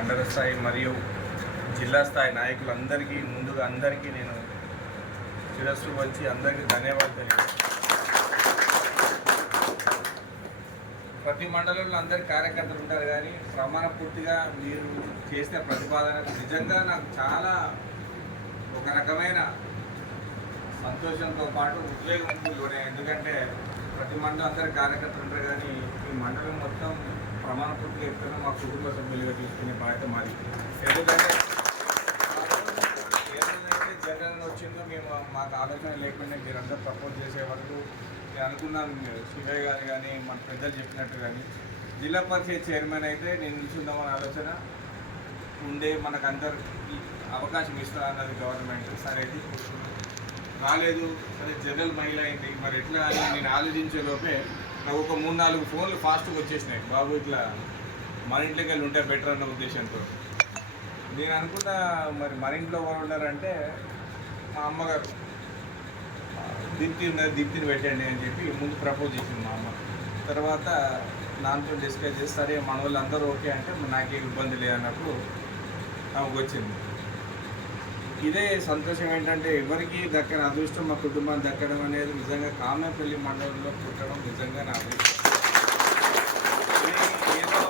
మండల స్థాయి మరియు జిల్లా స్థాయి నాయకులందరికీ ముందుగా అందరికీ నేను శిరస్సు వచ్చి అందరికీ ధన్యవాదాలు తెలియజేస్తాను ప్రతి మండలంలో అందరి కార్యకర్తలు ఉంటారు కానీ ప్రమాణ పూర్తిగా మీరు చేసిన ప్రతిపాదనకు నిజంగా నాకు చాలా ఒక రకమైన సంతోషంతో పాటు ఉద్వేగం కూడా ఎందుకంటే ప్రతి మండలం అందరి కార్యకర్తలు ఉంటారు కానీ ఈ మండలం ప్రమాణ పూర్తిగా ఎక్కడ మా కుటుంబ సభ్యులుగా తీసుకునే బాధ్యత మాది. ఎందుకంటే ఏదైతే జగన్ వచ్చిందో మేము మాకు ఆలోచన లేకుండా మీరందరూ ప్రపోజ్ చేసే వరకు నేను అనుకున్నాను. శివయ్య గారు కానీ మన పెద్దలు చెప్పినట్టు కానీ జిల్లా పరిషత్ చైర్మన్ అయితే నేను నిల్చుందామని ఆలోచన ఉండే మనకు అందరికి అవకాశం ఇస్తా అన్నది గవర్నమెంట్. సరే రాలేదు. సరే జనరల్ మహిళ అయింది. మరి ఎట్లా అని నేను ఆలోచించే లోపే నాకు ఒక మూడు నాలుగు ఫోన్లు ఫాస్ట్గా వచ్చేసినాయి. బాబు ఇట్లా మన ఇంట్లోకి వెళ్ళి ఉంటే బెటర్ అన్న ఉద్దేశంతో. నేను అనుకున్న మరి మన ఇంట్లో ఎవరు ఉన్నారంటే మా అమ్మగారు. దీప్తి ఉన్నది దీప్తిని పెట్టండి అని చెప్పి ముందు ప్రపోజ్ చేసింది మా అమ్మ. తర్వాత నాన్నతో డిస్కస్ చేసి సరే మన వాళ్ళు అందరూ ఓకే అంటే మరి నాకేం ఇబ్బంది లేదన్నప్పుడు నాకు వచ్చింది. ఇదే సంతోషం ఏంటంటే ఎవరికి దక్కని అదృష్టం మా కుటుంబానికి దక్కడం అనేది నిజంగా కామేపల్లి మండలంలో పుట్టడం నిజంగా నా ఏదో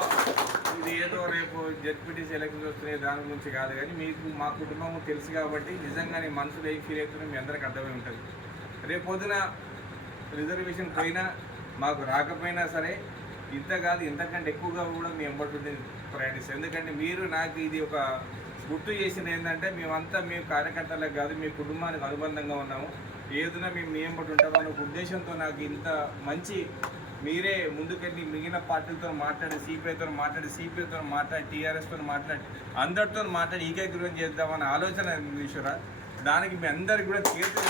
ఇది ఏదో రేపు జడ్పీటీసీ ఎలక్షన్స్ వస్తున్నాయి దాని గురించి కాదు కానీ మీకు మా కుటుంబం తెలుసు కాబట్టి నిజంగా నేను మనసులో ఏం ఫీల్ అవుతుందో మీ అందరికి అర్థమై ఉంటుంది. రేపు పొద్దున రిజర్వేషన్ పోయినా మాకు రాకపోయినా సరే ఇంత కాదు ఇంతకంటే ఎక్కువగా కూడా మీ ఎంబడి ప్రయాణిస్తాం ఎందుకంటే మీరు నాకు ఇది ఒక గుర్తు చేసింది ఏంటంటే మేమంతా మేము కార్యకర్తలకు కాదు మీ కుటుంబానికి అనుబంధంగా ఉన్నాము. ఏదైనా మేము మీ ఎంబడి ఉంటామని ఒక ఉద్దేశంతో నాకు ఇంత మంచి మీరే ముందుకెళ్ళి మిగిలిన పార్టీలతో మాట్లాడి సిపిఐతో మాట్లాడి సిపిఐతో మాట్లాడి టీఆర్ఎస్తో మాట్లాడి అందరితో మాట్లాడి ఏకీకృతం చేద్దామన్న ఆలోచన ఈశ్వర. దానికి మీ అందరికి కూడా చేతులు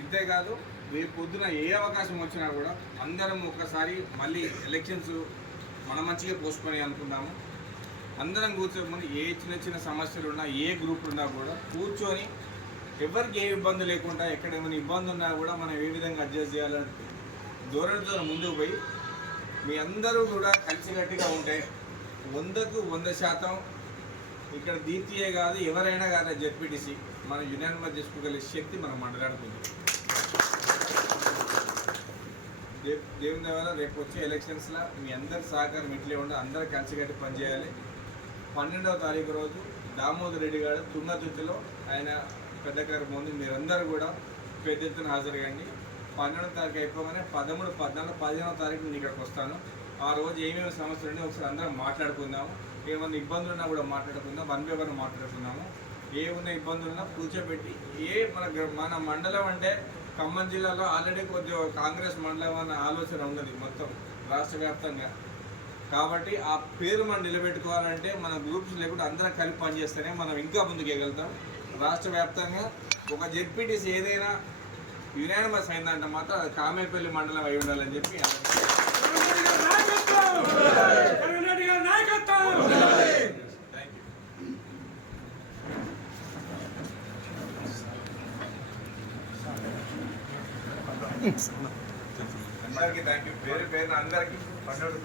ఇంతే కాదు రేపు పొద్దున ఏ అవకాశం వచ్చినా కూడా అందరం ఒకసారి మళ్ళీ ఎలక్షన్స్ మనం మంచిగా పోస్ట్పోని అనుకుందాము. అందరం కూర్చోమని ఏ చిన్న చిన్న సమస్యలు ఉన్నా ఏ గ్రూప్ ఉన్నా కూడా కూర్చొని ఎవరికి ఏ ఇబ్బంది లేకుండా ఎక్కడ ఏమైనా ఇబ్బంది ఉన్నా కూడా మనం ఏ విధంగా అడ్జస్ట్ చేయాలని ధోరణితో ముందుకు పోయి మీ అందరూ కూడా కలిసికట్టుగా ఉంటే వందకు వంద శాతం ఇక్కడ దీప్తియే కాదు ఎవరైనా కాదు జెడ్పీటీసీ మనం యునానిమస్ చేసుకోగలిగే శక్తి మనం మాట్లాడుతుంది దేవుని ద్వారా రేపు వచ్చే ఎలక్షన్స్లో మీ అందరి సహకారం ఇట్లే ఉండి అందరూ కలిసికట్టి పనిచేయాలి. పన్నెండవ తారీఖు రోజు దామోదర్ రెడ్డి గారు తుంగతుర్తిలో ఆయన పెద్ద కార్యక్రమం మీరందరూ కూడా పెద్ద ఎత్తున కానీ పన్నెండవ తారీఖు అయిపోగానే పదమూడు పద్నాలుగు పదిహేనవ తారీఖు నేను ఇక్కడికి వస్తాను. ఆ రోజు ఏమేమి సమస్యలు ఉన్నాయో ఒకసారి అందరం మాట్లాడుకుందాము. ఏమైనా ఇబ్బందులు ఉన్నా కూడా మాట్లాడుకుందాం. వన్ బై వన్ మాట్లాడుకుందాము. ఏ ఉన్న ఇబ్బందులు ఉన్నా కూర్చోబెట్టి ఏ మన మన మండలం అంటే ఖమ్మం జిల్లాలో ఆల్రెడీ కొద్దిగా కాంగ్రెస్ మండలం అన్న ఆలోచన ఉన్నది మొత్తం రాష్ట్ర వ్యాప్తంగా. కాబట్టి ఆ పేరు మనం నిలబెట్టుకోవాలంటే మన గ్రూప్స్ లేకుండా అందరం కలిపి పనిచేస్తేనే మనం ఇంకా ముందుకెళ్తాం రాష్ట్ర వ్యాప్తంగా ఒక జెడ్పీటీసీ ఏదైనా యునానిమస్ అయిందంటే మాత్రం అది కామేపల్లి మండలం అయి ఉండాలని చెప్పి అందరికీ థ్యాంక్ యూ పేరు పేరు అందరికీ పన్నెండు